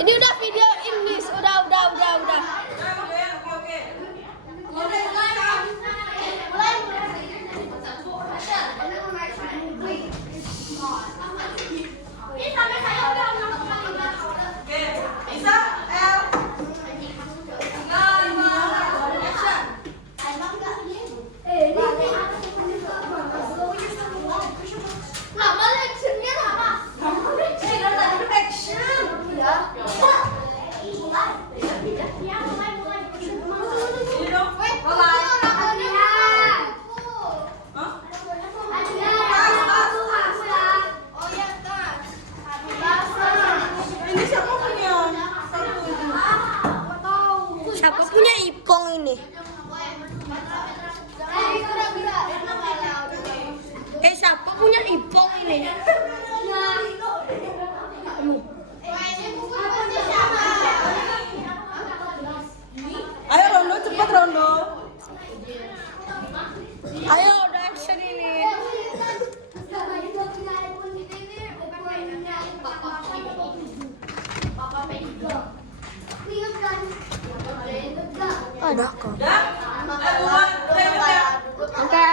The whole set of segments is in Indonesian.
Ini udah video English, udah. Siapa punya Ipong ini? Siapa punya Ipong ini? Ayo Rondo, cepat Rondo. Ayo udah action ini. Udah kok. Oke.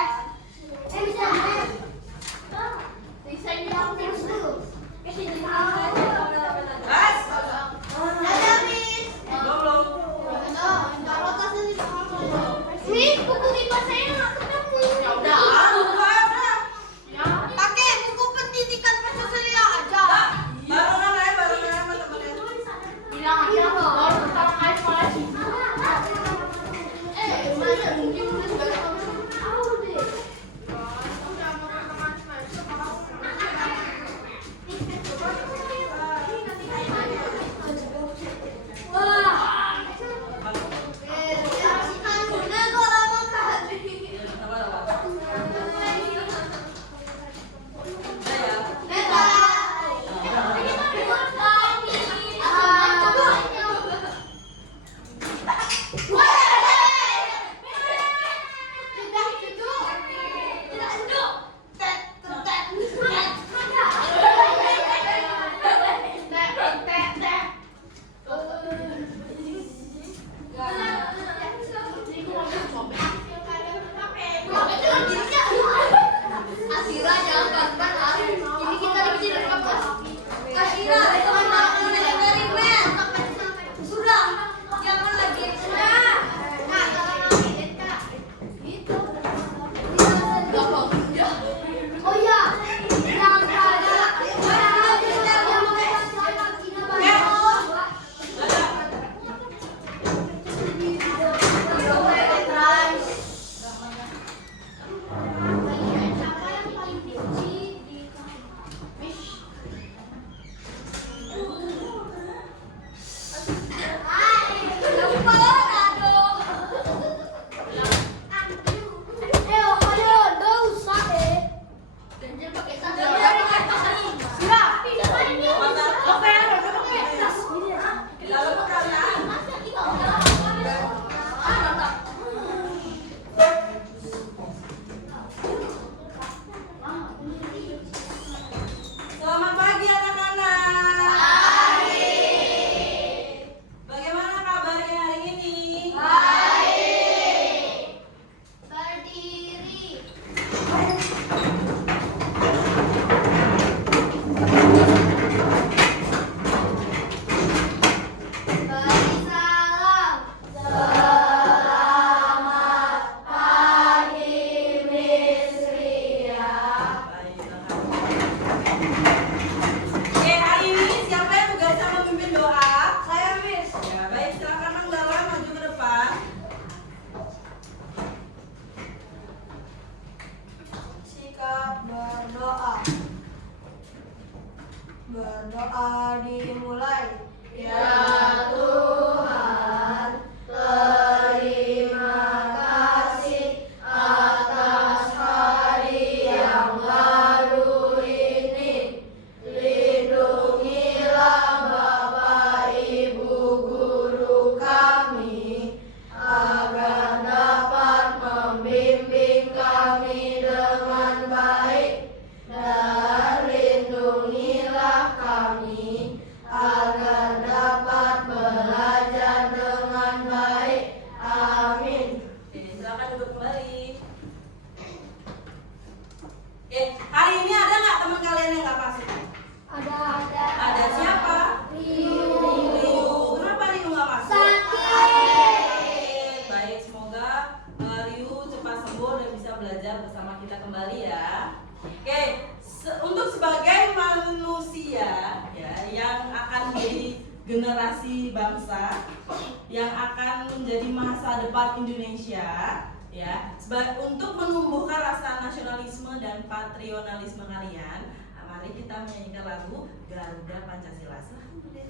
generasi bangsa yang akan menjadi masa depan Indonesia, ya. Untuk menumbuhkan rasa nasionalisme dan patrionalisme kalian, mari kita menyanyikan lagu Garuda Pancasila. Silahkan berdiri.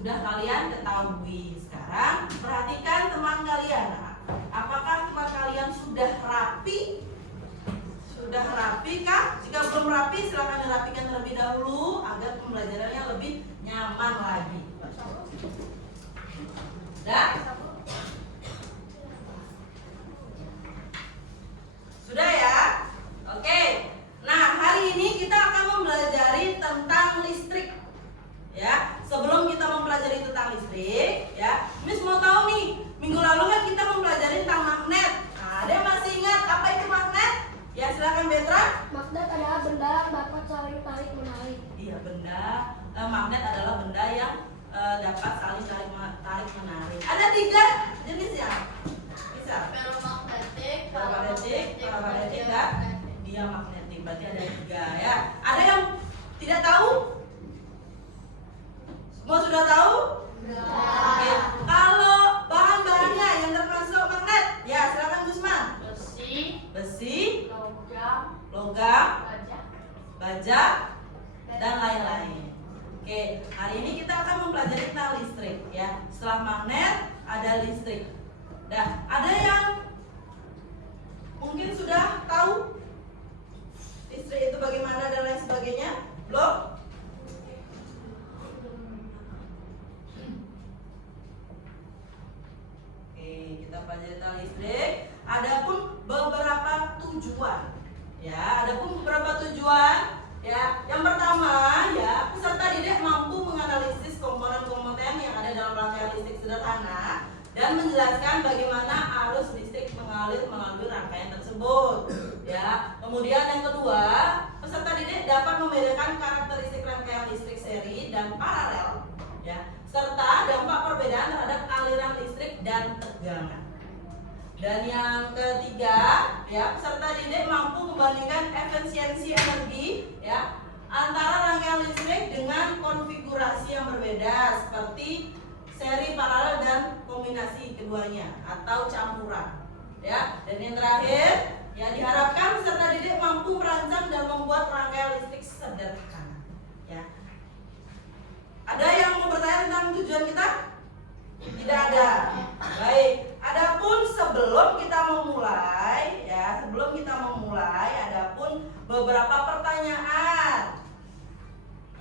Sudah kalian ketahui. Sekarang perhatikan teman kalian. Apakah teman kalian sudah rapi? Sudah rapi kah? Jika belum rapi, silakan dirapikan terlebih dahulu agar pembelajarannya lebih nyaman lagi. Sudah? Sudah ya? Oke. Nah, hari ini kita akan mempelajari tentang listrik. Ya, sebelum kita mempelajari tentang listrik, ya, Miss mau tahu nih, minggu lalu kan kita mempelajari tentang magnet. Nah, ada yang masih ingat apa itu magnet? Ya, silakan Betra. Magnet adalah benda yang dapat saling tarik menarik. Iya, magnet adalah benda yang dapat saling tarik menarik. Ada 3 jenis ya. Bisa. Ferromagnetik, parabolitik, dan diamagnetik. Berarti ada 3 ya. Ada yang tidak tahu? Semua sudah tahu? Oke. Kalau bahan-bahannya yang termasuk magnet, ya silakan Gusman. besi, Besi, logam, logam, baja, dan lain-lain. Oke, hari ini kita akan mempelajari tentang listrik ya. Setelah magnet ada listrik. Nah, ada yang mungkin sudah tahu listrik itu bagaimana dan lain sebagainya? Belum? Oke, kita pelajari tentang listrik. Adapun beberapa tujuan. Ya, adapun beberapa tujuan. Ya, yang pertama ya, peserta didik mampu menganalisis komponen-komponen yang ada dalam rangkaian listrik sederhana dan menjelaskan bagaimana arus listrik mengalir melalui rangkaian tersebut. Ya, kemudian yang kedua, peserta didik dapat membedakan karakteristik rangkaian listrik seri dan paralel, ya, serta dampak perbedaan terhadap aliran listrik dan tegangan. Dan yang ketiga, ya, peserta didik mampu membandingkan efisiensi energi ya antara rangkaian listrik dengan konfigurasi yang berbeda seperti seri, paralel, dan kombinasi keduanya atau campuran. Ya, dan yang terakhir, ya, diharapkan peserta didik mampu merancang dan membuat rangkaian listrik sederhana. Ya. Ada yang mau bertanya tentang tujuan kita? Tidak ada. Baik. Adapun sebelum kita memulai, ya, adapun beberapa pertanyaan.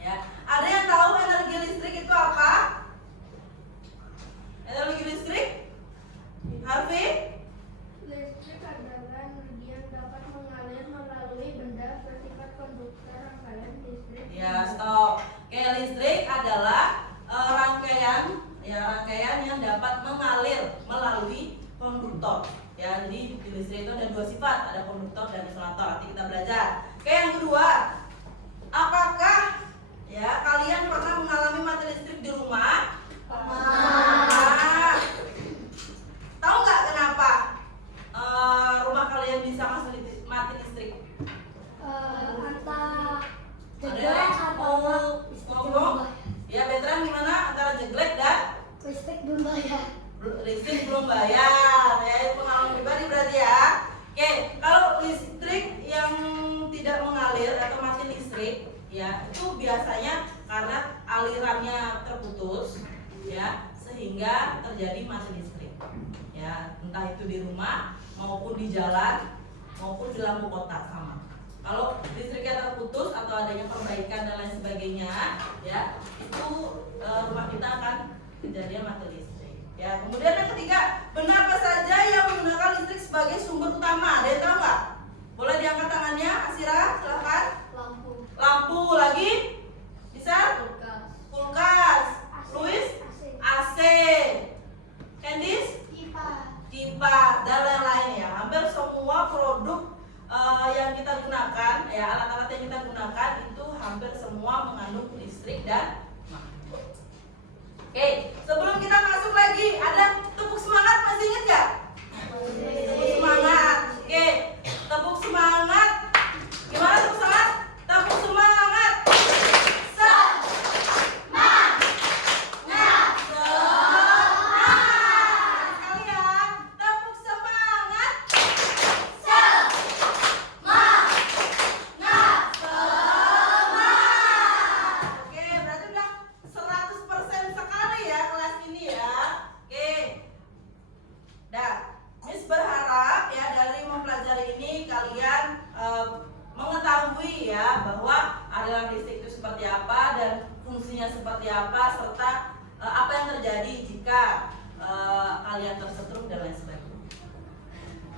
Ya, ada yang tahu energi listrik itu apa? Energi listrik? Harvey? Listrik adalah energi yang dapat mengalir melalui benda bersifat konduktor rangkaian listrik. Ya, stop. Oke, listrik adalah rangkaian yang dapat mengalir melalui konduktor. Ya, jadi di listrik itu ada dua sifat, ada konduktor dan isolator. Nanti kita belajar. Oke, yang kedua, apakah ya kalian pernah mengalami mati listrik di rumah? Pernah. Tahu nggak kenapa rumah kalian bisa mati listrik? Antara Ada jeglek yang atau ngomong? Ya, veteran gimana antara jeglek dan listrik belum bayar. listrik belum bayar? Ya, itu pengalaman pribadi berarti ya. Oke, kalau listrik yang tidak mengalir atau mati listrik, ya, itu biasanya karena alirannya terputus, ya, sehingga terjadi mati listrik. Ya, entah itu di rumah maupun di jalan maupun di lampu kota sama. Kalau listriknya terputus atau adanya perbaikan dan lain sebagainya, ya, itu rumah kita akan kejadian mati listrik. Ya, kemudian yang ketiga, benda apa saja yang menggunakan listrik sebagai sumber utama? Ada yang tahu nggak? Boleh diangkat tangannya, Asira, silakan. Lampu. Lampu lagi? Bisa? Kulkas. Kulkas. Luis? AC. Candice? Kipas dan lain-lain ya. Hampir semua produk yang kita gunakan, ya, alat-alat yang kita gunakan itu hampir semua mengandung listrik dan magnet. Oke, sebelum kita masuk lagi, ada tepuk semangat, masih ingat nggak? Tepuk semangat. Oke, tepuk semangat. Gimana tepuk semangat? Tepuk semangat. Mengetahui ya bahwa aliran listrik itu seperti apa dan fungsinya seperti apa serta apa yang terjadi jika kalian tersetrum dan lain sebagainya.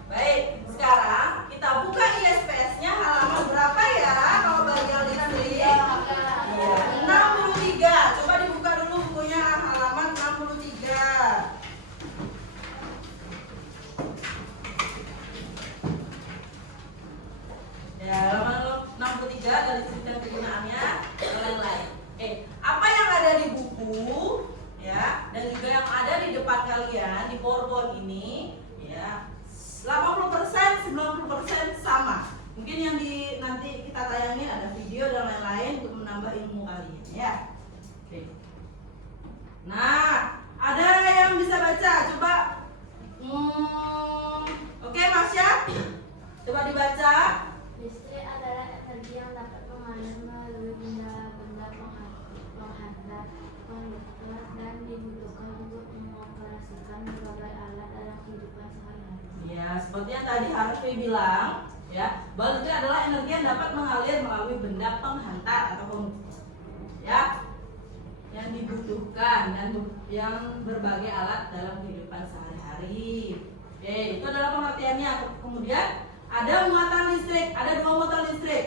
Baik, sekarang kita buka ISPS-nya halaman berapa ya kalau bagian listrik? Iya, 63. Coba dibuka dulu bukunya halaman 63. Ya, halaman 63 dari listrik dan kegunaannya dan lain-lain. Oke, apa yang ada di buku ya dan juga yang ada di depan kalian di PowerPoint ini ya 80% 90% sama. Mungkin yang nanti kita tayangin ada video dan lain-lain untuk menambah ilmu kalian ya. Oke. Nah, ada yang bisa baca? Coba. Oke, Masya. Coba dibaca. Listrik adalah energi yang dapat mengalir Harvey bilang, ya, bahwa listrik adalah energi yang dapat mengalir melalui benda penghantar atau konduktor, ya, yang dibutuhkan dan yang berbagai alat dalam kehidupan sehari-hari. Oke, itu adalah pengertiannya. Kemudian ada muatan listrik, ada dua muatan listrik.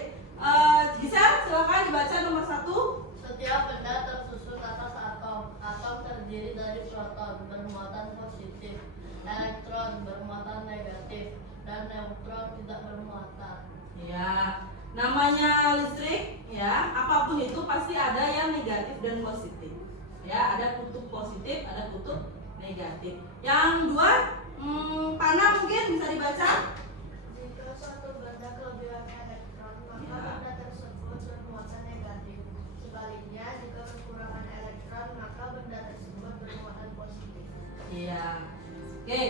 Bisa silakan dibaca nomor 1. Setiap benda tersusun atas atom. Atom terdiri dari proton bermuatan positif, elektron bermuatan negatif, dan neutron tidak bermuatan. Ya, namanya listrik, ya, apapun itu pasti ada yang negatif dan positif. Ya, ada kutub positif, ada kutub negatif. Yang dua, panah mungkin bisa dibaca. Jika suatu benda kelebihan elektron, maka Ya. benda tersebut bermuatan negatif. Sebaliknya, jika kekurangan elektron, maka benda tersebut bermuatan positif. Iya. Oke.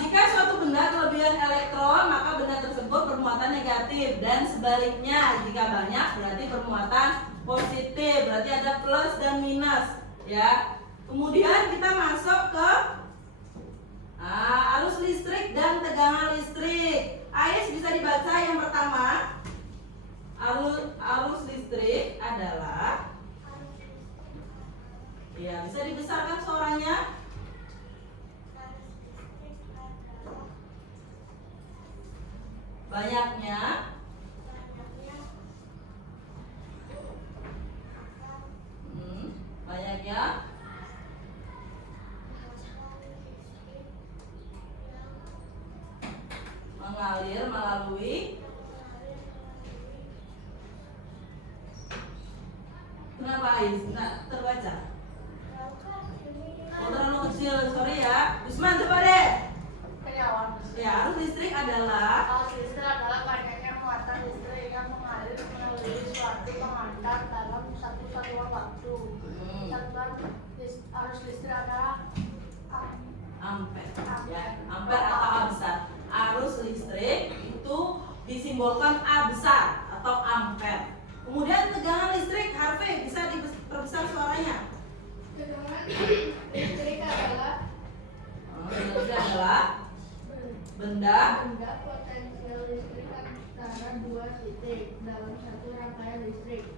Jika suatu benda kelebihan elektron, maka benda tersebut bermuatan negatif, dan sebaliknya jika banyak berarti bermuatan positif. Berarti ada plus dan minus, ya. Kemudian kita masuk ke arus listrik dan tegangan listrik. Ais bisa dibaca yang pertama. Arus listrik adalah, ya, bisa dibesarkan suaranya. Banyaknya banyaknya mengalir melalui, kenapa Ais? Nggak terbaca? Oh, terlalu kecil, sorry ya. Usman coba deh. Penyawan. Ya, arus listrik adalah, Arus listrik adalah banyaknya muatan listrik yang mengalir melalui suatu penghantar dalam satu satuan waktu. Satuan arus listrik adalah ampere, ya, ampere atau A besar. Arus listrik itu disimbolkan A besar atau ampere. Kemudian tegangan listrik, Harvey bisa diperbesar suaranya. Tegangan listrik adalah Benda benda potensial listrik antara dua titik dalam satu rangkaian listrik.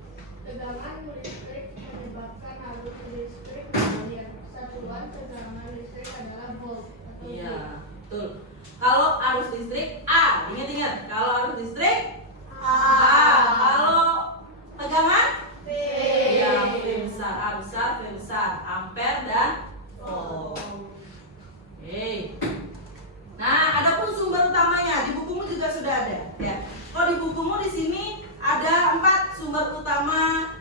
Tegangan listrik menyebabkan arus listrik mengalir. Satuan tegangan listrik adalah volt atau Iya, joule. betul. Kalau arus listrik A, ingat-ingat. Kalau arus listrik A. Kalau tegangan V. ya, V besar, A besar, V besar, ampere dan volt. Oke. Nah, adapun sumber utamanya di bukumu juga sudah ada, ya. Kalau di bukumu di sini ada 4 sumber utama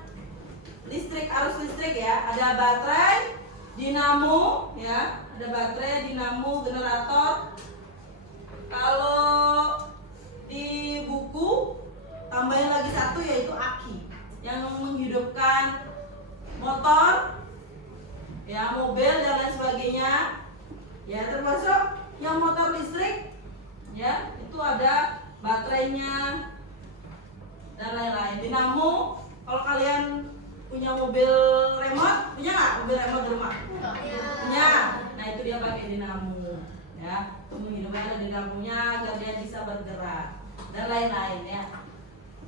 listrik, arus listrik, ya. Ada baterai, dinamo, ya. Ada baterai, dinamo, generator. Kalau di buku tambahin lagi satu, yaitu aki yang menghidupkan motor, ya, mobil dan lain sebagainya, ya, termasuk yang motor listrik, ya, itu ada baterainya dan lain-lain. Dinamo, kalau kalian punya mobil remote, punya nggak mobil remote di rumah? Punya. Nah, itu dia pakai dinamo, ya, untuk menghidupkan, ada dinamonya agar dia bisa bergerak dan lain-lain, ya.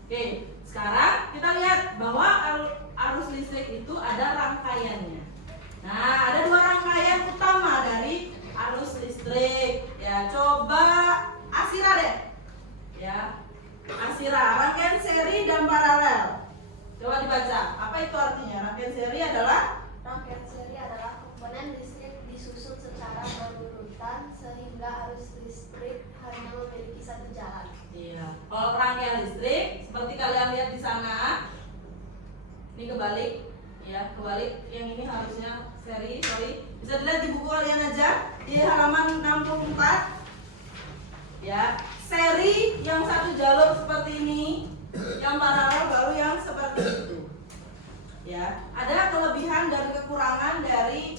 Oke, sekarang kita lihat bahwa arus listrik itu ada rangkaiannya. Nah, ada 2 rangkaian utama dari arus listrik, ya. Coba Asira deh, ya. Asira, rangkaian seri dan paralel. Coba dibaca, apa itu artinya? Rangkaian seri adalah, Rangkaian seri adalah komponen listrik disusun secara berurutan sehingga arus listrik hanya memiliki satu jalan. iya. Kalau rangkaian listrik seperti kalian lihat di sana, ini kebalik, ya, kebalik. Yang ini harusnya seri, sorry. Bisa dilihat di buku kalian aja di halaman 64. Ya, seri yang satu jalur seperti ini, yang paralel baru yang seperti itu. Ya, ada kelebihan dan kekurangan dari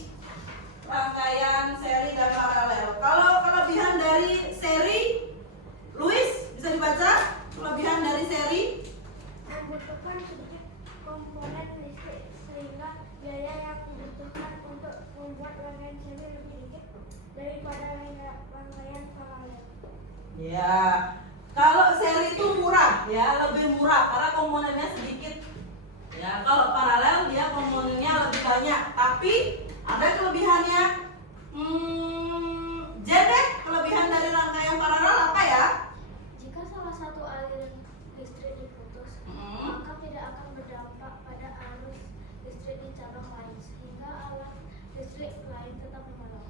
rangkaian seri dan paralel. Kalau kelebihan dari seri, Luis bisa dibaca kelebihan dari seri? Membutuhkan sedikit komponen listrik sehingga biaya yang dibutuhkan untuk membuat rangkaian seri lebih sedikit daripada rangkaian paralel. Ya, kalau seri itu murah ya, lebih murah karena komponennya sedikit. Ya, kalau paralel dia komponennya lebih banyak, tapi ada kelebihannya. Jadi kelebihan dari rangkaian paralel apa ya? Jika salah satu aliran listrik diputus, maka tidak akan berdampak pada arus listrik di cabang lain, sehingga alat listrik lain tetap menyala.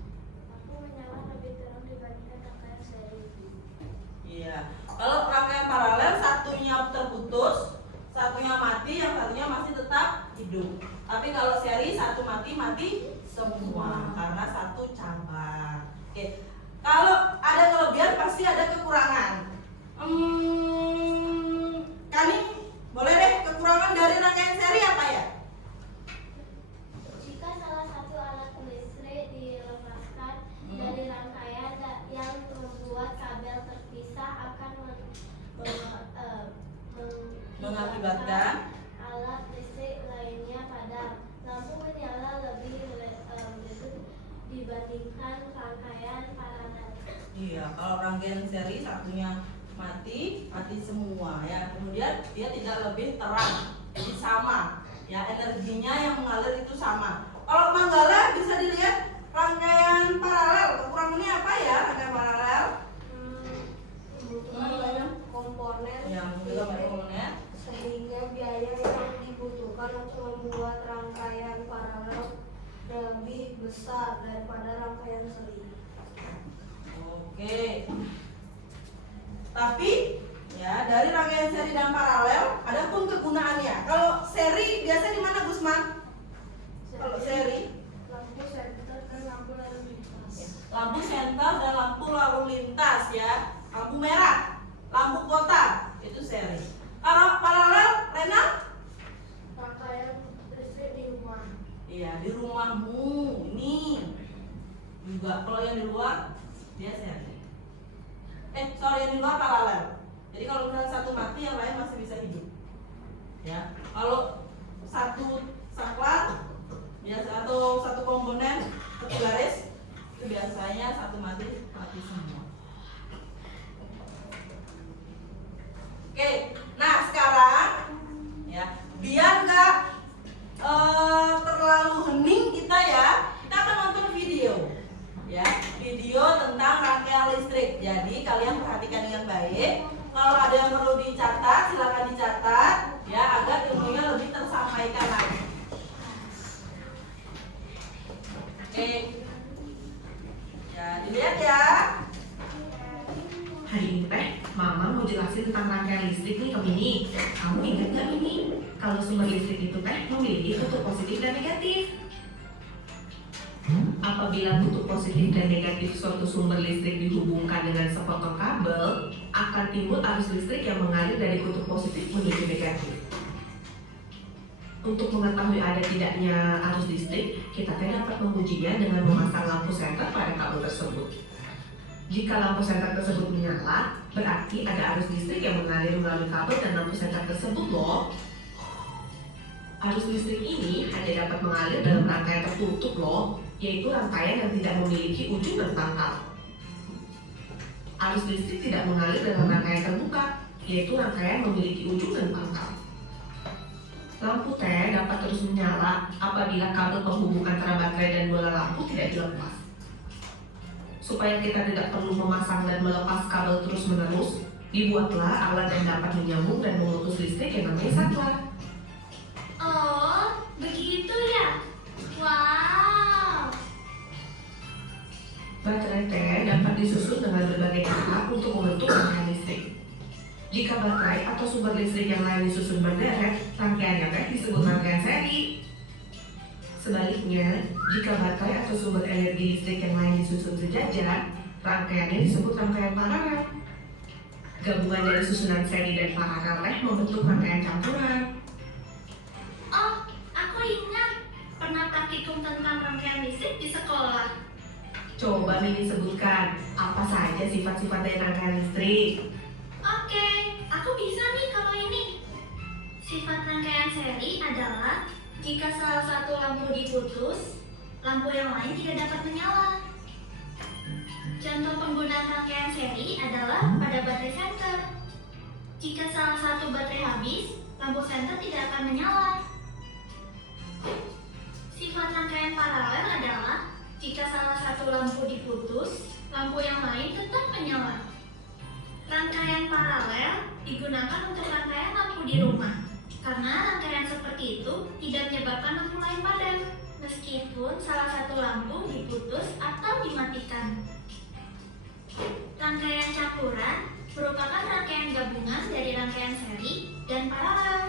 Lampu menyala lebih terang dibandingkan rangkaian seri. Iya. Kalau rangkaian paralel satunya terputus, satunya mati, yang satunya masih tetap hidup. Tapi kalau seri satu mati semua karena satu cabang. Oke. Kalau ada kelebihan pasti ada kekurangan. Kani boleh deh kekurangan dari rangkaian seri apa ya? Jika salah satu alat listrik dilepaskan dari rangkaian yang membuat kabel terpisah akan Mengakibatkan alat listrik lainnya padam. Lampu menyala lebih dibandingkan rangkaian paralel. Iya, kalau rangkaian seri satunya mati semua ya. Kemudian dia tidak lebih terang, jadi sama. Ya, energinya yang mengalir itu sama. Kalau Manggala bisa dilihat rangkaian paralel, kekurangannya apa ya rangkaian paralel? Banyak komponen Yang juga banyak komponen. sehingga biaya yang dibutuhkan untuk membuat rangkaian paralel lebih besar daripada rangkaian seri. Oke. Tapi ya dari rangkaian seri dan paralel ada pun kegunaannya. Kalau seri biasa di mana Gusman? Kalau seri Lampu senter dan lampu lalu lintas. lampu senter dan lampu lalu lintas ya. Lampu merah, lampu kota itu seri. Kalau paralel, Rena? Rangkaian listrik di rumah. Iya di rumahmu ini juga. Kalau yang di luar dia seri. Yang di luar paralel. Jadi kalau misalnya satu mati yang lain masih bisa hidup. Ya. Kalau satu saklar biasa atau satu komponen satu garis itu biasanya satu mati semua. Oke, nah sekarang ya biar nggak terlalu hening kita ya, kita akan nonton video ya, video tentang rangkaian listrik. Jadi kalian perhatikan dengan baik. Kalau ada yang perlu dicatat, silakan dicatat ya agar ilmunya lebih tersampaikan lagi. Oke, ya dilihat ya. Hari ini teh, Mama mau jelasin tentang rangkaian listrik nih ke Mini. Kamu ingat gak Mini? Kalau sumber listrik itu teh memiliki kutub positif dan negatif. Apabila kutub positif dan negatif suatu sumber listrik dihubungkan dengan sepotong kabel, akan timbul arus listrik yang mengalir dari kutub positif menuju negatif. Untuk mengetahui ada tidaknya arus listrik, kita dapat mengujinya dengan memasang lampu senter pada kabel tersebut. Jika lampu senter tersebut menyala, berarti ada arus listrik yang mengalir melalui kabel dan lampu senter tersebut loh. Arus listrik ini hanya dapat mengalir dalam rangkaian tertutup loh, yaitu rangkaian yang tidak memiliki ujung dan pangkal. Arus listrik tidak mengalir dalam rangkaian terbuka, yaitu rangkaian memiliki ujung dan pangkal. Lampu teh dapat terus menyala apabila kabel penghubung antara baterai dan bola lampu tidak dilepas. Supaya kita tidak perlu memasang dan melepas kabel terus-menerus, dibuatlah alat yang dapat menyambung dan memutus listrik yang namanya saklar. Oh, begitu ya? Wow. Baterai teh dapat disusun dengan berbagai tahap untuk membentuk rangkaian listrik. Jika baterai atau sumber listrik yang lain disusun berderet, rangkaiannya teh disebut rangkaian seri. Sebaliknya, jika baterai atau sumber energi listrik yang lain disusun sejajar, rangkaiannya disebut rangkaian paralel. Gabungan dari susunan seri dan paralel teh membentuk rangkaian campuran. Oh, aku ingat pernah praktikum tentang rangkaian listrik di sekolah. Coba Mini sebutkan, apa saja sifat-sifat dari rangkaian listrik? Oke, aku bisa nih kalau ini. Sifat rangkaian seri adalah jika salah satu lampu diputus, lampu yang lain tidak dapat menyala. Contoh penggunaan rangkaian seri adalah pada baterai senter. Jika salah satu baterai habis, lampu senter tidak akan menyala. Sifat rangkaian paralel adalah jika salah satu lampu diputus, lampu yang lain tetap menyala. Rangkaian paralel digunakan untuk rangkaian lampu di rumah, karena rangkaian seperti itu tidak menyebabkan lampu lain padam, meskipun salah satu lampu diputus atau dimatikan. Rangkaian campuran merupakan rangkaian gabungan dari rangkaian seri dan paralel.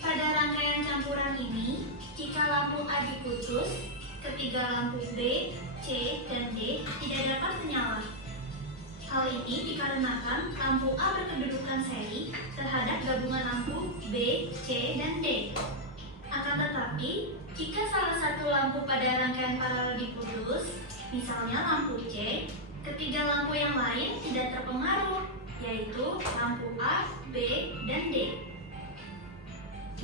Pada rangkaian campuran ini, jika lampu A diputus, ketiga lampu B, C, dan D tidak dapat menyala. Hal ini dikarenakan lampu A berkedudukan seri terhadap gabungan lampu B, C, dan D. Akan tetapi, jika salah satu lampu pada rangkaian paralel diputus, misalnya lampu C, ketiga lampu yang lain tidak terpengaruh, yaitu lampu A, B, dan D.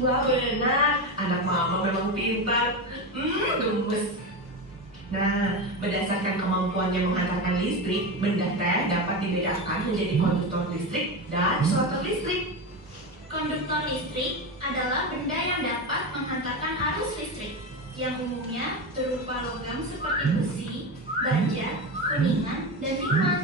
Wah benar, anak mama memang pintar. Gemes. Nah, berdasarkan kemampuannya menghantarkan listrik, benda teh dapat dibedakan menjadi konduktor listrik dan shorter listrik. Konduktor listrik adalah benda yang dapat menghantarkan arus listrik, yang umumnya berupa logam seperti besi, baja, kuningan, dan timah.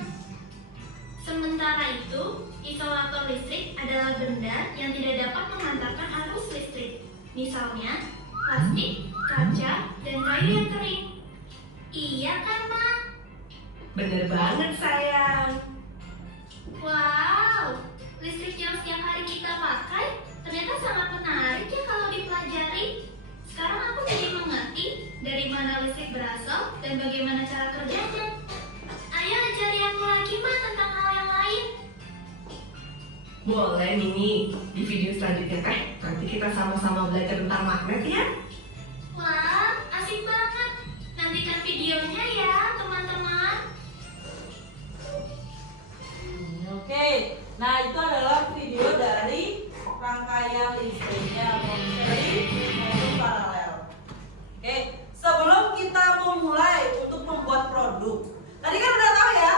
Sementara itu, isolator listrik adalah benda yang tidak dapat menghantarkan arus listrik, misalnya plastik, kaca, dan kayu yang kering. Iya kan, Ma? Bener banget sayang. Wow, listrik yang setiap hari kita pakai ternyata sangat menarik ya kalau dipelajari. Sekarang aku jadi mengerti dari mana listrik berasal dan bagaimana cara kerjanya. Ayo ajari aku lagi, Ma, tentang hal yang lain. Boleh Mini, di video selanjutnya teh nanti kita sama-sama belajar tentang magnet ya. Wah, asik banget. Nantikan videonya ya, teman-teman. Oke, nah itu adalah video dari rangkaian listriknya seri maupun paralel. Oke, sebelum kita memulai untuk membuat produk, tadi kan udah tahu ya,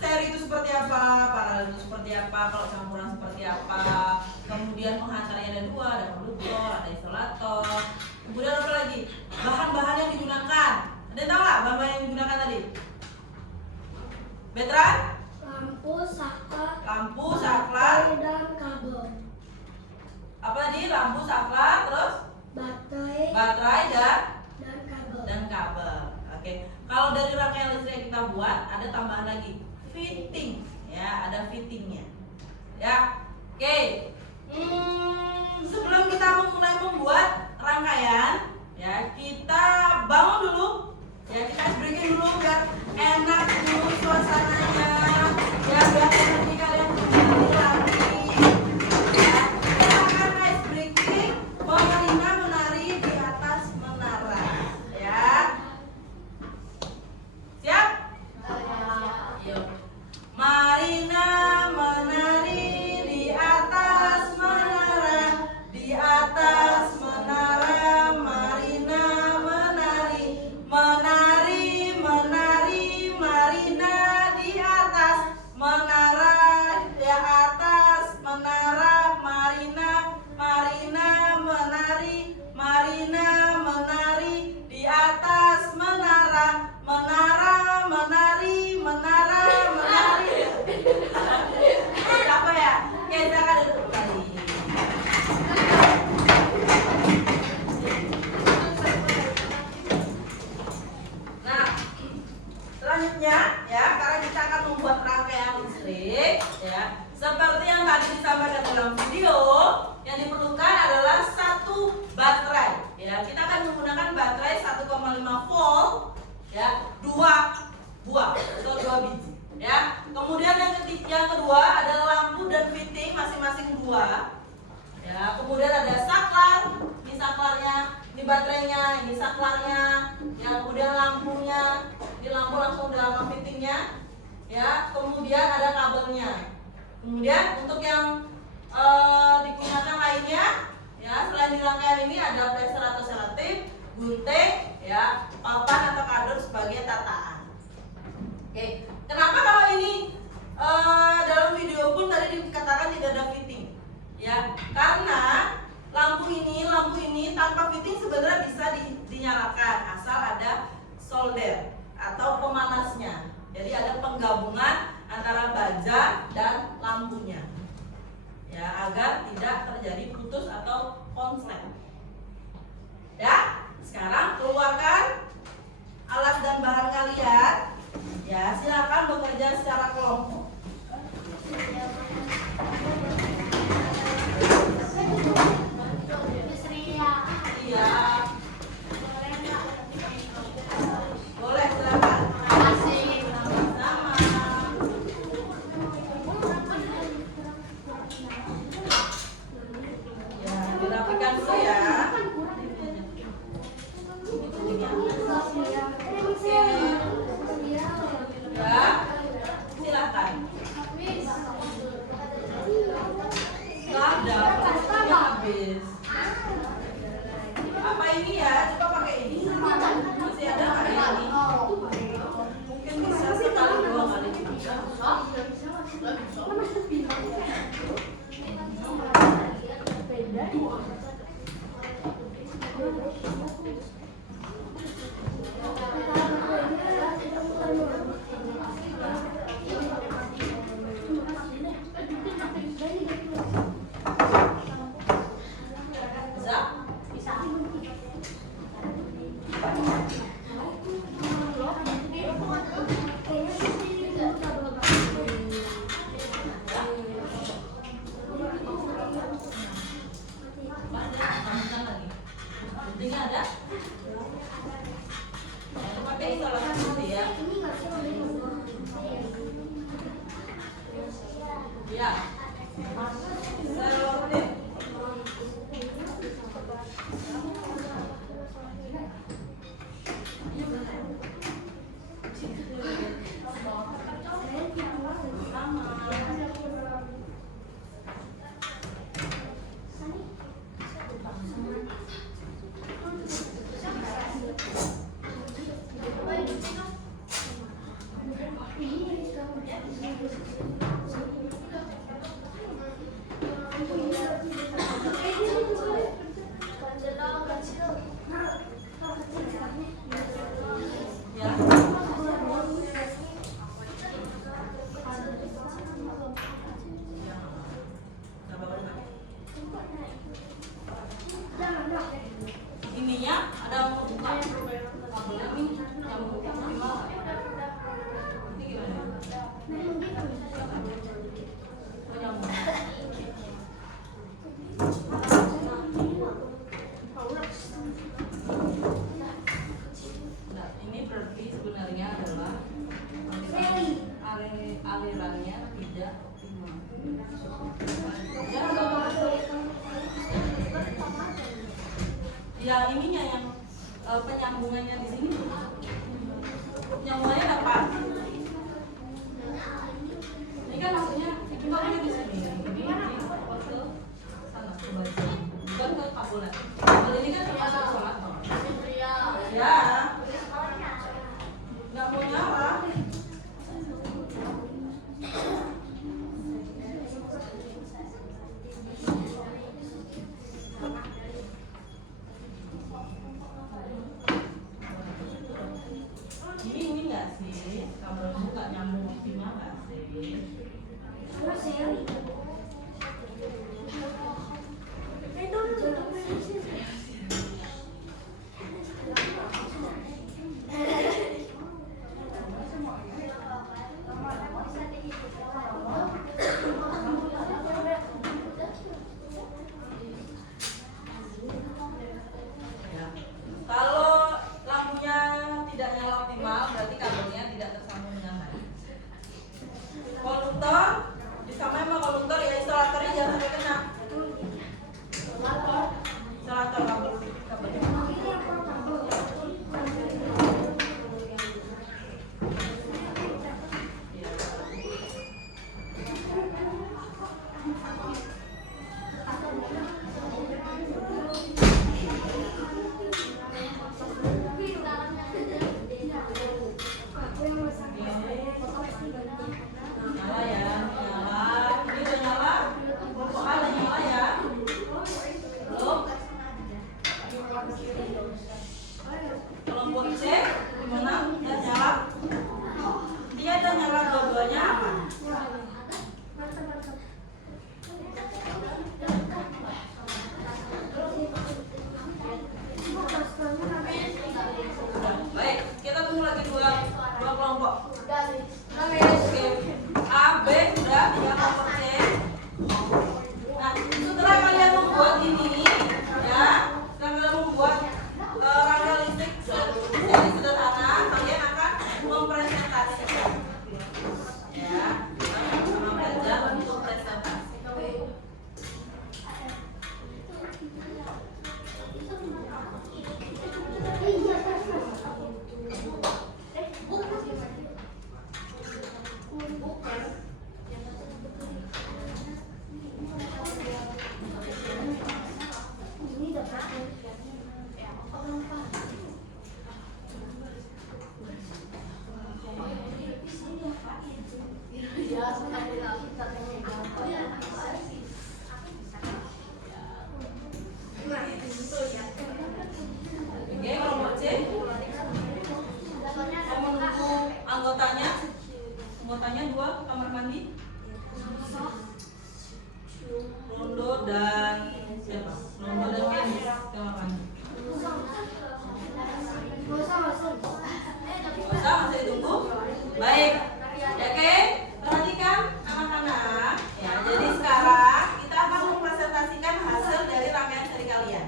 seri itu seperti apa, paralel itu seperti apa, kalau campuran seperti apa, kemudian penghantarnya ada dua, ada konduktor, ada isolator, kemudian apa lagi? Bahan-bahan yang digunakan. Ada yang tahu nggak bahan-bahan yang digunakan tadi? Betra? Lampu, Lampu, saklar, dan kabel. apa tadi? Lampu, saklar, terus baterai dan kabel. Oke. Kalau dari rangkaian listrik yang kita buat ada tambahan lagi, fitting, ya, ada fittingnya. Ya. Oke. Sebelum kita mulai membuat rangkaian, ya, kita bangun dulu. Ya, kita breaking dulu biar enak dulu suasananya. Ya, biar energi kalian kembali lagi. Ya, kita akan ice breaking, Marina menari di atas menara. Ya. Siap? Yuk. Marina menari di atas menara, di atas menara Marina menari, menari, menari Marina di atas menara, di atas menara Marina, Marina menari, Marina menari di atas menara, menara menari, menara menari. Siapa ya? Oke, silakan duduk kembali. Nah, selanjutnya ya, karena kita akan membuat rangkaian listrik, ya, seperti yang tadi disampaikan dalam video, yang diperlukan adalah satu baterai. Ya, kita akan menggunakan baterai 1,5 volt, ya, 2 buah atau 2 biji. Ya, kemudian yang kedua adalah lampu dan fitting masing-masing 2. Ya, kemudian ada saklar, ini saklarnya, ini baterainya, ini saklarnya, ya, kemudian lampunya, ini lampu langsung dalam fittingnya, ya, kemudian ada kabelnya. Kemudian untuk yang digunakan lainnya, ya, selain di rangkaian ini ada flasher atau selotip, gunting, ya, papan atau kardus sebagai tataan. Oke, tanpa fitting sebenarnya bisa dinyalakan asal ada solder atau pemanasnya. Jadi ada penggabungan antara baja dan lampunya, ya, agar tidak terjadi putus atau konslet. Ya, sekarang keluarkan alat dan bahan kalian. Ya, silakan bekerja secara kelompok. Iya. Boleh, silakan. Sama. Ya, dirapikan dulu ya. Ya, silakan. Nggak ada, waktunya habis. Apa ini ya? Coba pakai ini. Masih ada nggak ya ini? Mungkin bisa sekali 2 kali. Bisa? Pentingnya ada? Pakai isolasi dulu ya. Ya. Selotip. Ininya ada mau buka kabelnya nih yang mau buka gimana? Ini gimana? Oh, yang mau. Nah, ini berarti sebenarnya adalah alirannya tidak optimal. Ya, ininya yang penyambungannya di sini. Penyambungannya dapat. Ini kan maksudnya coba ini di sini. Ini ke sana ke baju. Bukan ke kabelnya. Kabel ini kan termasuk isolator. Ya. Nggak mau nyala. Ini nggak sih? Kabel buka nyambung optimal nggak sih? dan siapa? Nunggu dan Kenny. Silakan. Gak usah, masih ditunggu. Baik. Ya, oke. Perhatikan anak-anak. Ya, jadi sekarang kita akan mempresentasikan hasil dari rangkaian seri kalian.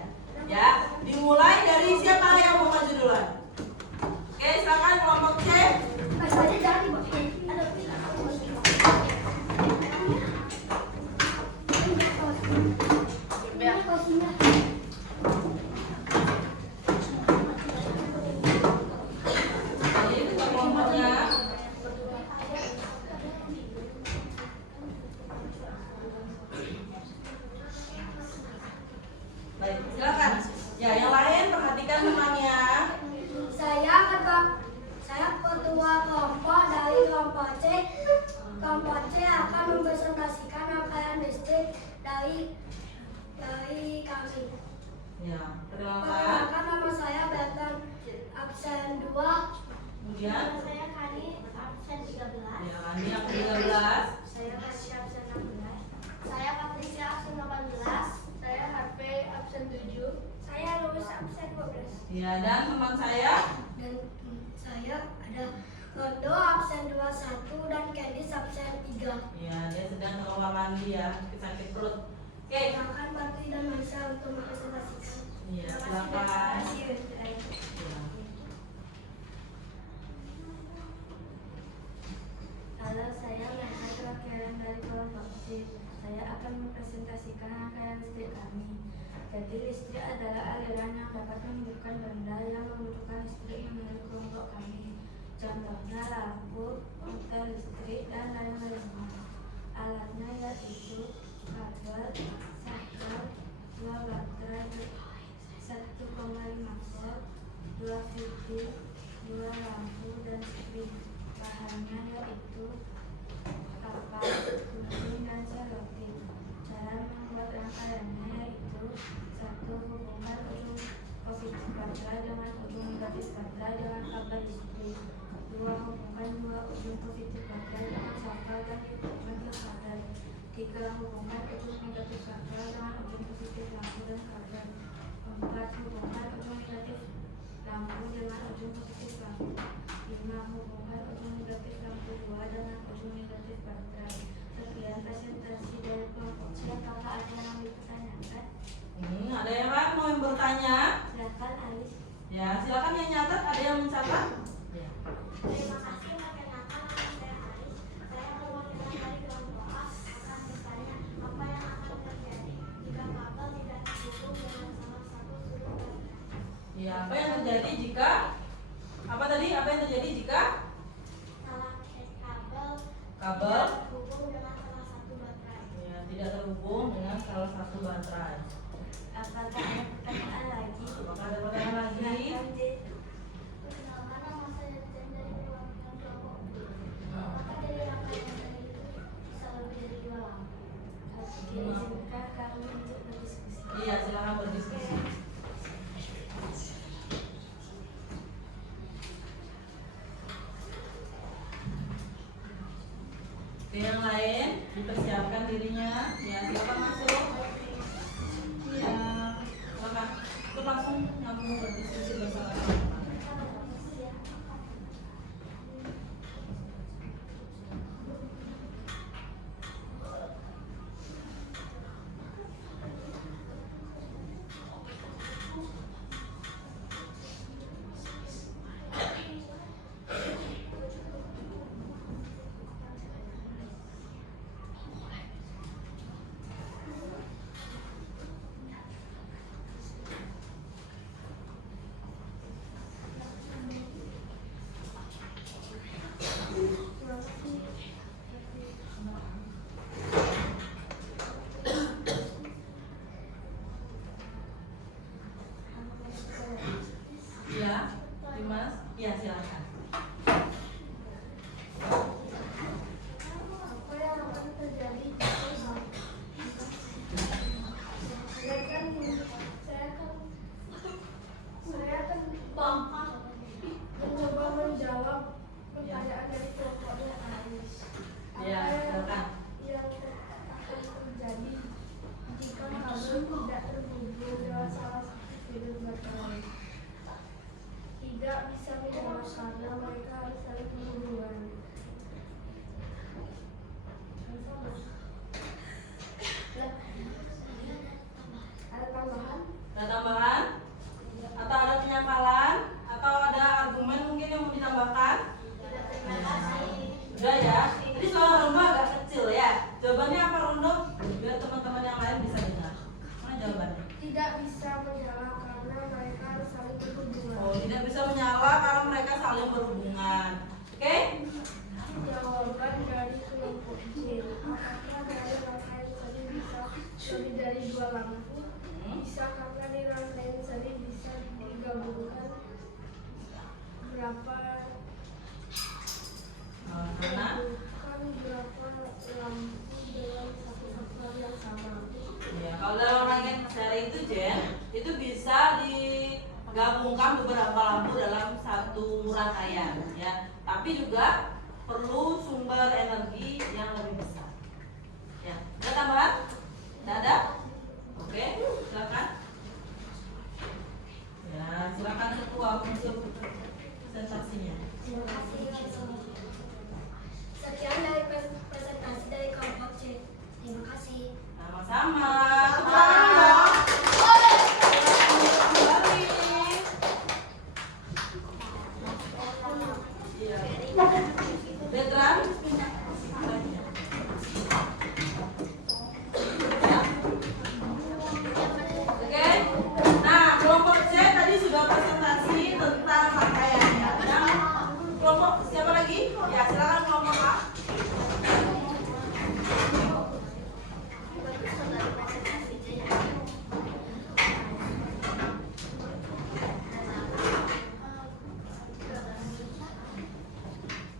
Ya, dimulai dari siapa yang mau maju duluan? Oke, silakan kelompok C. Jadi ketua kelompoknya. Baik, silakan. Ya, yang lain perhatikan temannya. Saya ketua kelompok dari kelompok C. Kelompok C akan mempresentasikan rangkaian listrik dari kami. Ya, perkenalkan. Perkenalkan, nama saya Bertan, absen 2. Kemudian, Saya Kani, absen 13. ya, Kani yang ke-13. Saya Kasih, absen 16. Saya Patricia absen 18. Saya HP absen 7. Saya Louis, absen 12. Ya, dan teman saya. Dan saya ada Rondo, absen 21, dan Candice, absen 3. Ya, dia sedang ke kamar mandi ya, sakit perut. Oke. Silakan Patri dan Maisa untuk mempresentasikan. Iya, silakan. Terima kasih. Ya. Halo, saya Maisa Keren dari kelompok C. Saya akan mempresentasikan rangkaian listrik kami. Jadi listrik adalah aliran yang dapat menghidupkan benda yang membutuhkan listrik menurut kelompok kami. Contohnya lampu, motor listrik, dan lain-lainnya. Alatnya yaitu kabel, saklar, 2 baterai 1,5 volt, 2 fitting, 2 lampu, dan spring. Bahannya yaitu kapak, gunting, dan selotip. Cara membuat rangkaiannya yaitu 1. Hubungkan ujung positif baterai dengan ujung negatif baterai dengan kabel listrik. 2. Hubungkan 2 ujung positif baterai dengan saklar dan hubungan ke kabel. 3. Hubungkan ujung negatif saklar dengan ujung positif lampu dan kabel. 4. Hubungkan ujung negatif lampu dengan ujung positif lampu. 5. Hubungkan ujung negatif lampu 2 dengan ujung negatif baterai. Sekian presentasi dari kelompok C. Apakah ada yang mau dipertanyakan? Ada yang lain mau yang bertanya? Silakan Alis. Ya, silakan yang nyatet. Ada yang mencatat? Ya. Terima kasih. Perkenalkan, nama saya Alis. Saya perwakilan dari kelompok A akan bertanya apa yang akan terjadi jika kabel tidak terhubung dengan salah satu sudut baterai. Ya, apa yang terjadi jika apa tadi? Apa yang terjadi jika kabel terhubung dengan salah satu baterai. ya tidak terhubung dengan salah satu baterai? Apakah ada pertanyaan lagi? Apakah ada pertanyaan lagi? Silakan, J. Perkenalkan, nama saya Jen dari perwakilan kelompok B. Apakah dari rangkaian tadi itu bisa lebih dari 2 lampu? Diizinkan kami untuk berdiskusi. Iya, silakan berdiskusi. Oke, yang lain dipersiapkan dirinya. Ya, silakan masuk. Ya, silakan. Itu langsung nyambung berdiskusi bersama. tidak terhubung dengan salah satu fitur baterai. Tidak bisa menyala karena mereka harus saling berhubungan. Ada tambahan? Ada tambahan? Atau ada penyangkalan? Atau ada argumen mungkin yang mau ditambahkan? Udah ya. Ini soal rondo agak kecil ya. Jawabannya apa rondo? Biar teman-teman yang lain bisa dengar. Mana jawabannya? Tidak bisa menyala karena mereka harus saling berhubungan. Oh, tidak bisa menyala karena mereka saling berhubungan. Oke? Jawaban dari kelompok C. Apakah dari rangkaian seri bisa lebih dari 2 lampu? Bisa karena di rangkaian seri bisa digabungkan berapa Karena berapa lampu dalam satu satuan yang sama. ya, kalau dalam rangkaian seri itu Jen, itu bisa digabungkan beberapa lampu dalam satu rangkaian ya. Tapi juga perlu sumber energi yang lebih besar. Ya, ada tambahan? Tidak ada? Oke, silakan. Ya, silakan ketua untuk presentasinya. Terima kasih. Sekian dari presentasi dari kelompok C. Terima kasih. Sama-sama. Tepuk tangan dong. Kembali. Iya. Veteran. Oke. Nah, kelompok C tadi sudah presentasi tentang rangkaiannya. Ya. Kelompok siapa lagi? Ya, silakan kelompok A.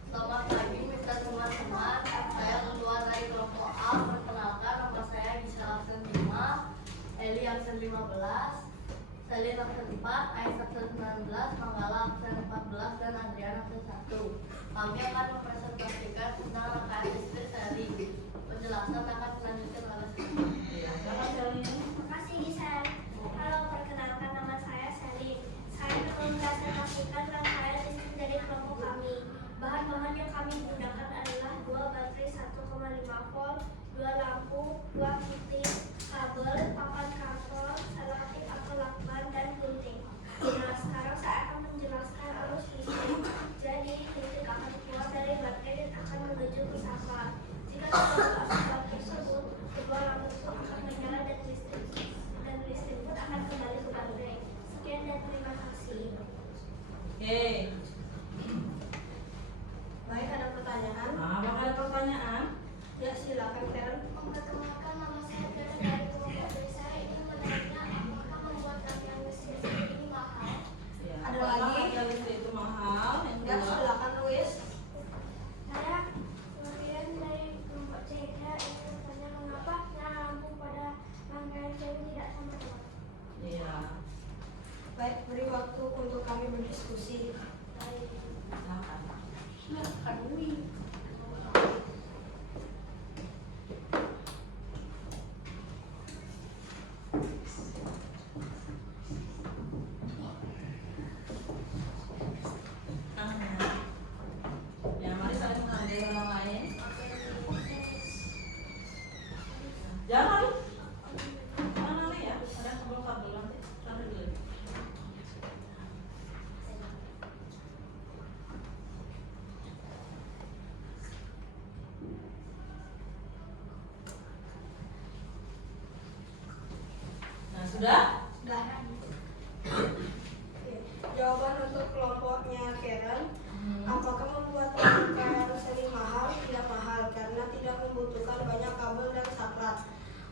Selamat pagi mitra teman-teman. Saya ketua dari kelompok A. Perkenalkan, nama saya Gisel absen 5, Eli absen 15, Selin absen 4, Ais absen 19, Manggala absen 14, dan Adrian absen 1. Kami akan mempresentasikan tentang rangkaian listrik seri. Penjelasan akan dilanjutkan oleh Selin. Terima kasih Gisel. Halo, perkenalkan nama saya Selin. Saya akan mempresentasikan rangkaian listrik dari kelompok kami. Bahan-bahan yang kami gunakan adalah 2 baterai 1,5 volt, 2 lampu, 2 fitting, kabel, papan karton, selotip atau lakban, dan gunting. Nah, sekarang saya akan menjelaskan arus listrik. Jadi, listrik akan keluar dari baterai dan akan menuju ke saklar. Jika terlalu asap tersebut, kedua lampu itu akan menyala dan listrik pun akan kembali ke baterai. Sekian dan terima kasih. Oke. Baik, ada pertanyaan? Nah, apakah ada pertanyaan? Ya, silakan Karen. Memperkenalkan, nama saya Karen dari kelompok B. Saya ingin menanya apakah membuat rangkaian listrik ini mahal? Ya. Ada Apakah lagi? rangkaian listrik itu mahal? Yang Ya, kedua. silakan Luis. Saya kemudian dari kelompok C. Saya ingin bertanya mengapa nyala lampu pada rangkaian seri tidak sama teman. Iya. Baik, beri waktu untuk kami berdiskusi. Silakan. Ya, mari saling menghargai orang lain. Jangan lari. Jangan lari ya. Ada yang sebelum kabel nanti. Lari dulu. Nah, sudah? Sudah. Jawaban untuk kelompoknya Karen. Apakah membuat rangkaian seri mahal? Tidak mahal karena tidak membutuhkan banyak kabel dan saklar.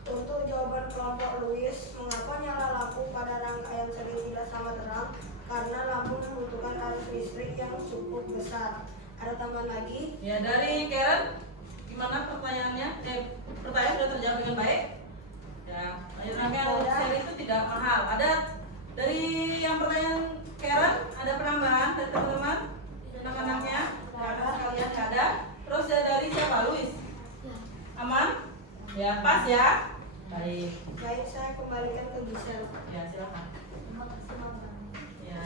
Untuk jawaban kelompok Luis, mengapa nyala lampu pada rangkaian seri tidak sama terang? Karena lampu membutuhkan arus listrik yang cukup besar. Ada tambahan lagi? Ya, dari Karen, gimana pertanyaannya? Pertanyaan sudah terjawab dengan baik. Ya, rangkaian seri itu tidak mahal. Ada dari yang pertanyaan Karen, ada penambahan dari teman-teman? Anak-anaknya? Nggak ada sekalian, nggak ada. Terus ya dari siapa? Luis? Aman? Ya, pas ya. Baik. Baik, saya kembalikan ke Gisel. Ya, silakan. Terima kasih Mama. Ya.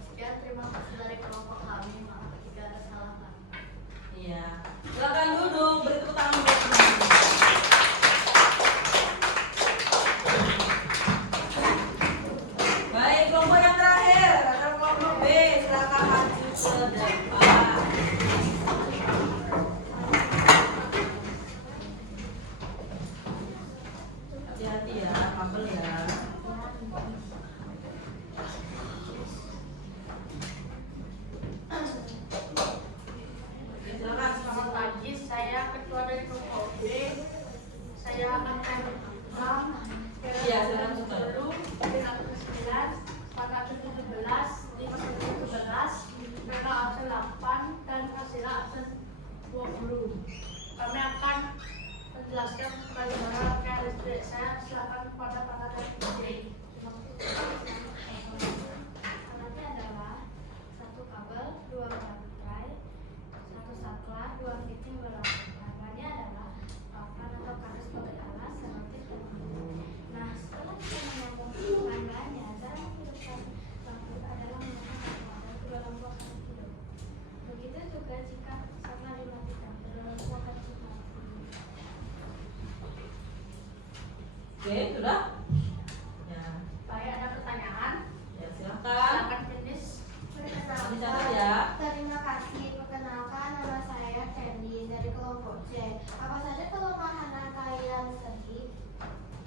Sekian terima kasih dari kelompok kami. Maaf jika ada salah kata. Iya. Silakan duduk, beri tepuk tangan buat teman-teman. Baik, kelompok yang terakhir adalah kelompok B. Silakan maju ke depan. Hati-hati ya, kabel ya. Oke, silakan. Selamat pagi, saya ketua dari kelompok B. Saya akan mengulang Iya, silakan Ustaz. dulu 409, 417, 511, mereka absen 8 dan hasilnya absen 20. Kami akan menjelaskan bagaimana rangkaian listrik. Saya silakan kepada Pak Kadek. Alatnya adalah satu kabel, dua baterai, satu saklar, dua fitting berlampu. Warnanya adalah papan atau kardus sebagai alas seperti ini. Nah, setelah kita menyambung bahannya, cara menghidupkan lampu adalah menggunakan wadah kedua lampu akan hidup. Begitu juga jika saklar dimatikan, kedua lampu akan mati. Oke, sudah? Ya. Baik, ada pertanyaan? Ya, silakan. Silakan jenis. Dicatat ya. Terima kasih. Perkenalkan, nama saya Candy dari kelompok C. Apa saja kelemahan rangkaian seri?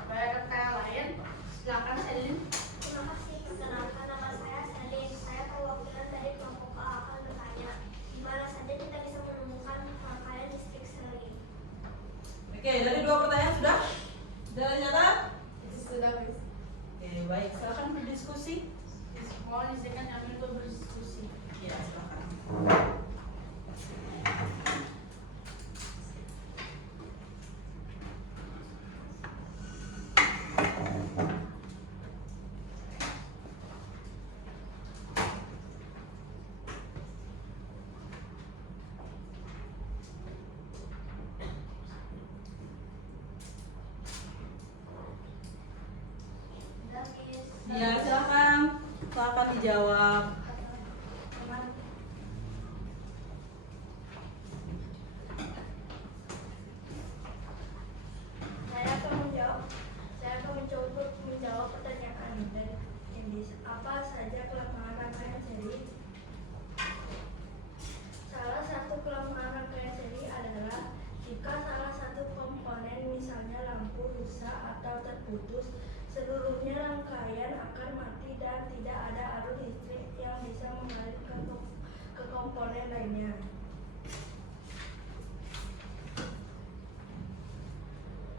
Baik, ada pertanyaan lain? Silakan Selin. Terima kasih. Perkenalkan, nama saya Salim. Saya perwakilan dari kelompok A akan bertanya, di mana saja kita bisa menemukan rangkaian listrik seri? Oke, dari dua pertanyaan sudah? Sudah dicatat? Sudah, Miss. Oke, baik. Silakan berdiskusi. Mohon izinkan kami untuk berdiskusi. Ya, silakan. Sudah, Miss. Ya, silakan. Silakan dijawab. Saya akan mencoba untuk menjawab pertanyaan dari Candice. Apa saja kelemahan rangkaian seri? Salah satu kelemahan rangkaian seri adalah jika salah satu komponen, misalnya lampu, rusak atau terputus, seluruhnya rangkaian akan mati dan tidak ada arus listrik yang bisa mengalir ke komponen lainnya.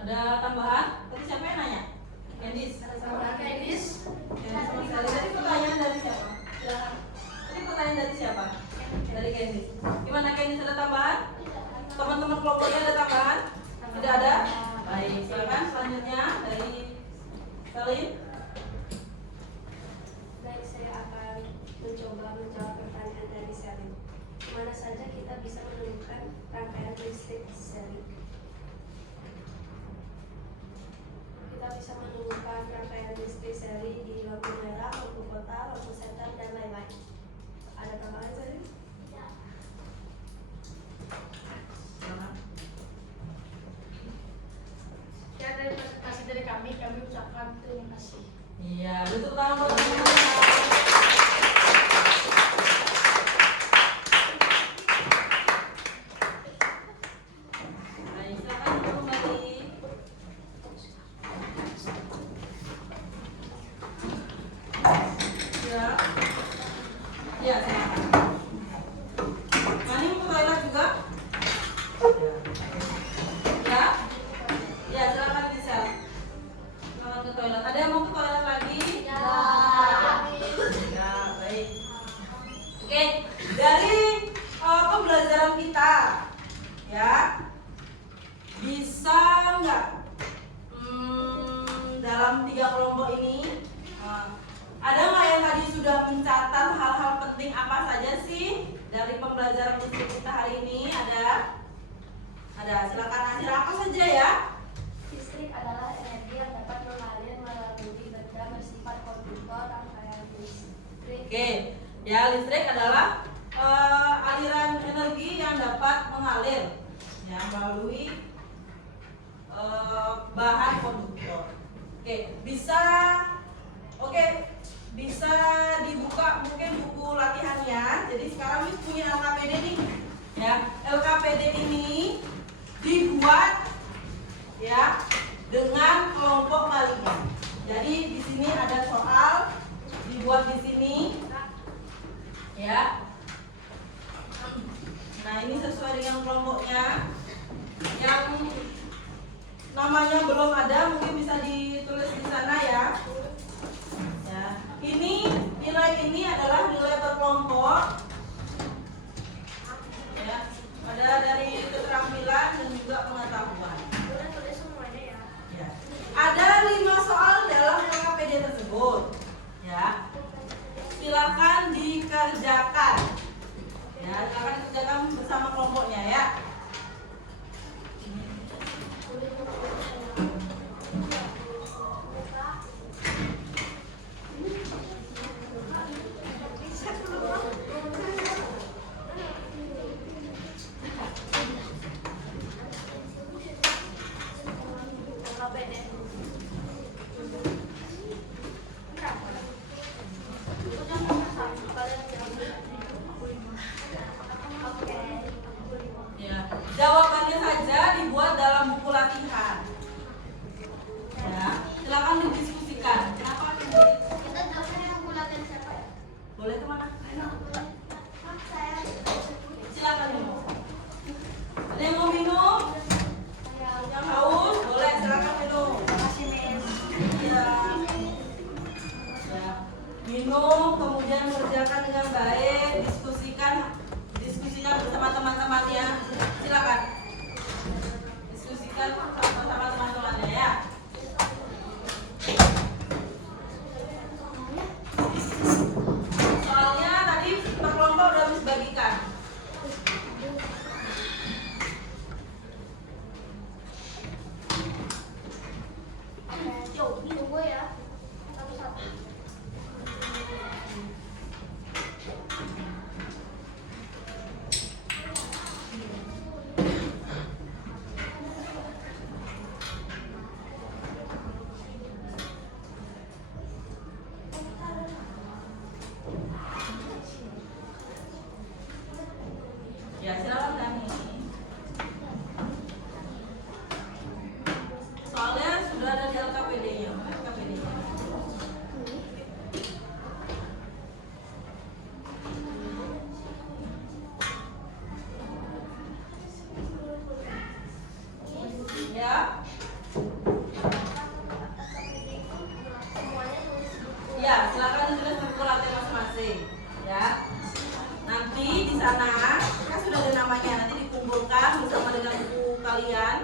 Ada tambahan? Tadi siapa yang nanya? Candice. Sama Candice. Candice sama sekali. Tadi pertanyaan dari siapa? Silakan. Tadi pertanyaan dari siapa? Dari Candice. Gimana Candice, ada tambahan? Teman-teman kelompoknya ada tambahan? Tidak ada? Baik, silakan selanjutnya dari Salim. Baik, saya akan mencoba menjawab pertanyaan dari Salim. Mana saja kita bisa menemukan rangkaian listrik seri? Kita bisa menemukan rangkaian listrik seri di lampu merah, lampu kota, lampu setan, dan lain-lain. Ada tambahan, Salim? Silakan. Sekian dari presentasi dari kami ucapkan terima kasih. Iya, tutup tangan buat teman-teman. Baik, silakan kembali. Ya. Ya, silakan. Mani mau ke toilet juga? Ya. Ya, silakan bisa. Silakan ke toilet. Ada yang mau ke toilet lagi? Ya. Ya, baik. Oke, dari pembelajaran kita, ya, bisa nggak dalam 3 kelompok ini ada nggak yang tadi sudah mencatat hal-hal penting apa saja sih dari pembelajaran listrik kita hari ini? Ada, silakan hasil apa saja ya? Listrik adalah energi yang dapat mengalir melalui benda bersifat konduktor rangkaian listrik. Oke, ya listrik adalah aliran energi yang dapat mengalir ya melalui bahan konduktor. Bisa dibuka mungkin buku latihannya. Jadi sekarang Miss punya LKPD nih. Ya, LKPD ini dibuat ya dengan kelompok kalian. Jadi di sini ada soal dibuat di sini. Ya. Nah, ini sesuai dengan kelompoknya. Yang namanya belum ada mungkin bisa ditulis di sana ya. Ya. Nilai ini adalah nilai berkelompok. Ya. Ada dari keterampilan dan juga pengetahuan. Boleh tulis semuanya ya. Ya. Ada 5 soal dalam LKPD tersebut. Ya. Silakan dikerjakan. Ya, silakan dikerjakan bersama kelompoknya ya. Ya, jawabannya saja dibuat dalam buku latihan. Ya, silakan didiskusikan. Kenapa Kita jawabnya yang bulatkan siapa ya? boleh kemana? Saya. Silakan minum. Ada yang mau minum? Yang haus boleh silakan minum. Ya. Ya. Minum kemudian mengerjakan dengan baik, diskusikan bersama teman-teman ya. Silakan. Diskusikan bersama teman-temannya ya. Soalnya tadi per kelompok udah habis bagikan. Tunggu ya. Satu-satu. Ya, silakan Dani. Soalnya sudah ada di LKPD-nya. LKPD-nya. Ya. Ya, silakan ditulis buku latihan masing-masing. Ya. Nanti di sana kan sudah ada namanya, nanti dikumpulkan bersama dengan buku kalian.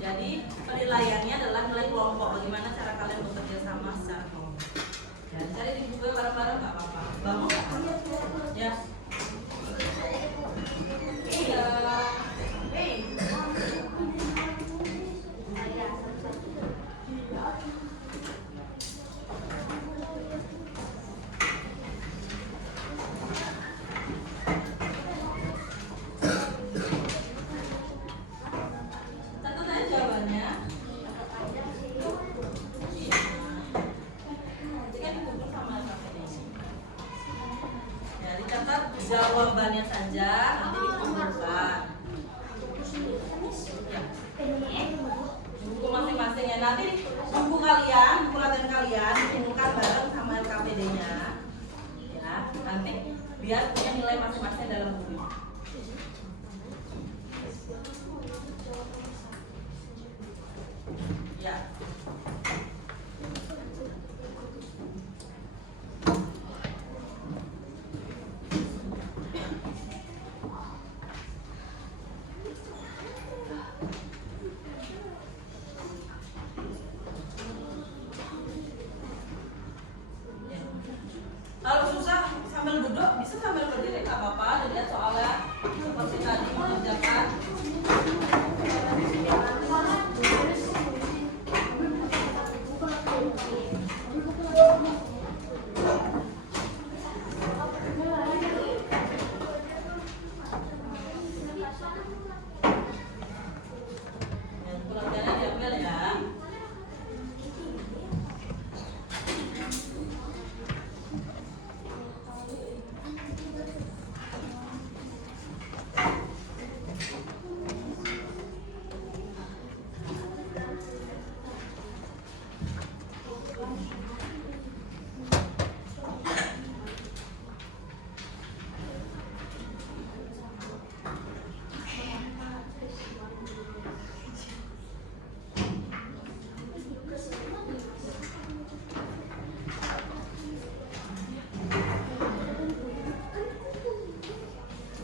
Jadi penilaiannya adalah nilai kelompok. Bagaimana cara kalian bekerja sama secara kelompok. Ya, cari di buku bareng-bareng nggak apa-apa. Bangun. Ya. Iya. Hey. Catat aja jawabannya. Nanti kan dikumpul sama LKPD. Ya, dicatat jawabannya saja, nanti dikumpulkan. Ya. Buku masing-masing ya. Nanti buku kalian, buku latihan kalian dikumpulkan bareng sama LKPD-nya. Ya, nanti biar punya nilai masing-masing dalam buku. Ya. Kalau susah sambil duduk, bisa sambil berdiri nggak apa-apa. Dilihat soalnya seperti tadi mengerjakan. Pelajarannya diambil ya.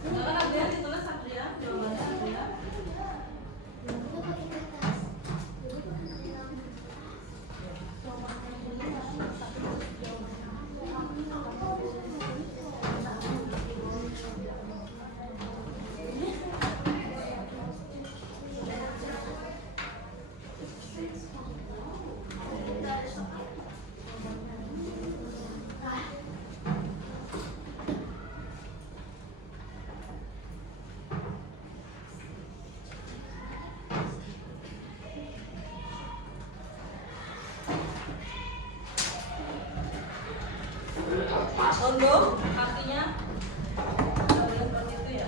Silakan Adrian ditulis Adrian jawabannya Adrian. Unduh kakinya. Boleh seperti itu ya.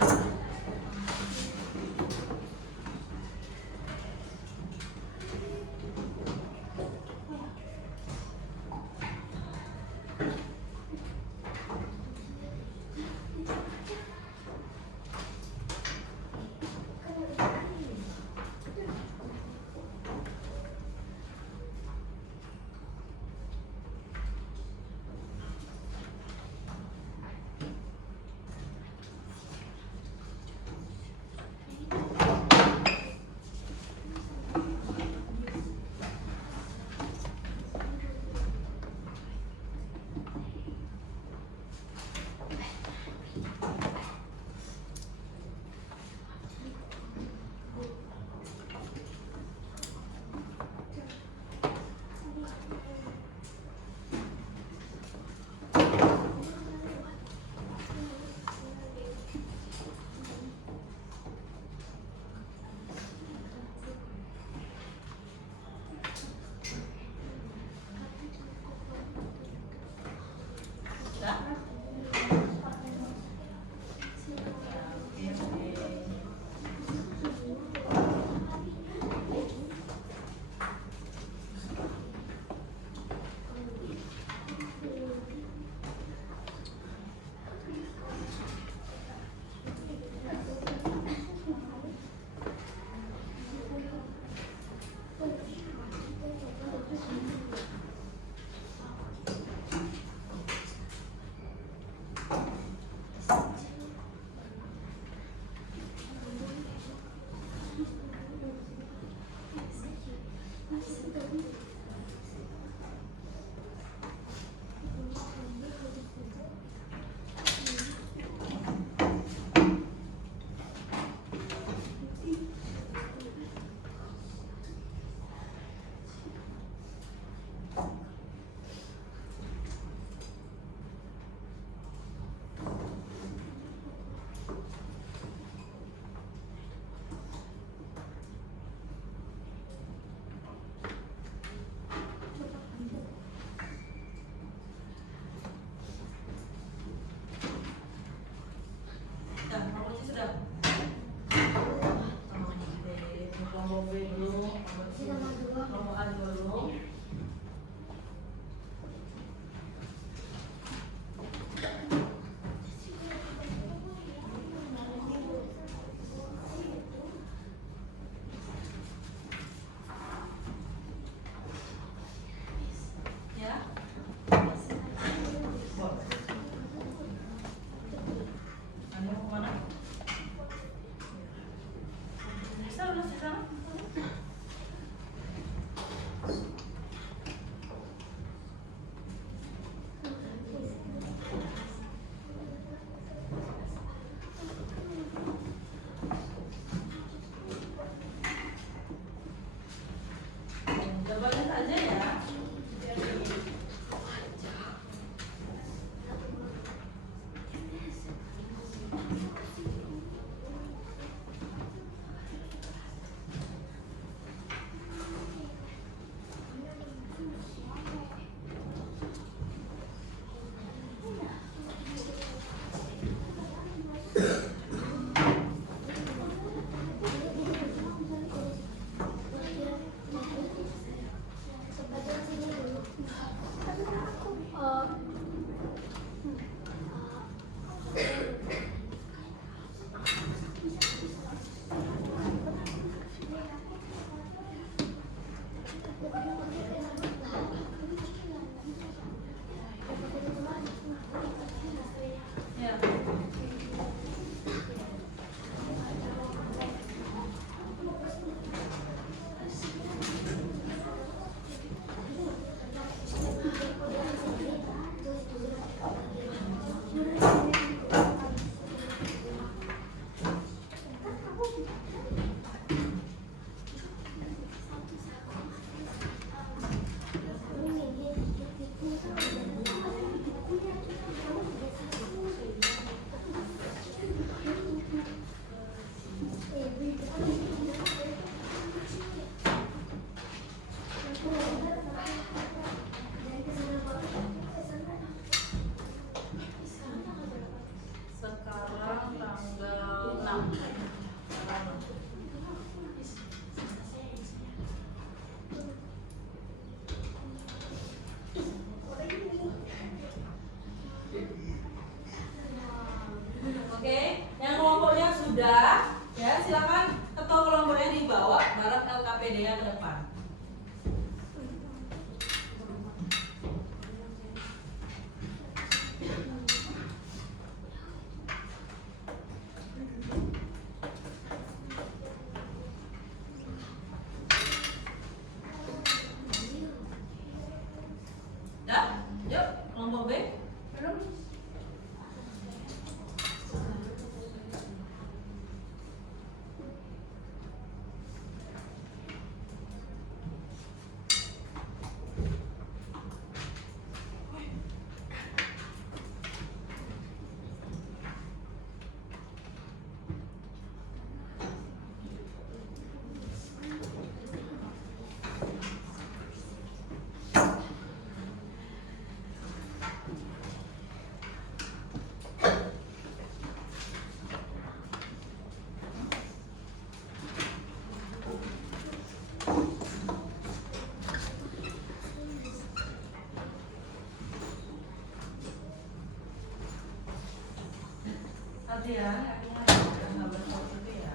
Adrian, kakinya ada nggak bersaut itu ya.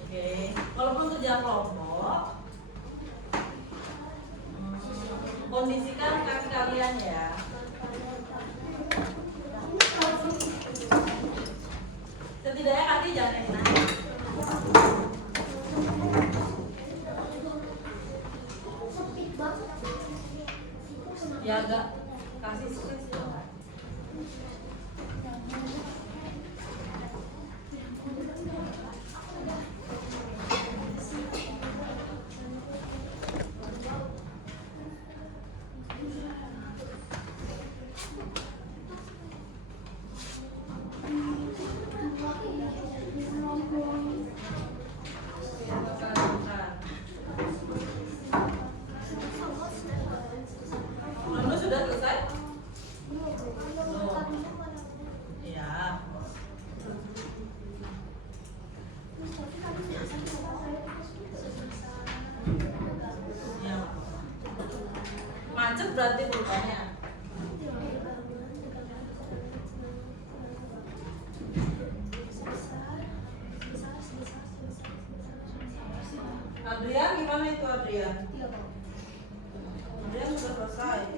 Oke, walaupun kerja kelompok, kondisikan kaki kalian ya. Setidaknya kaki jangan yang naik. Ya agak kasih space ya. Lalu sudah selesai? Belum. Ya. Ya. Macet berarti pulpennya. Adrian gimana itu Adrian? Adrian sudah selesai.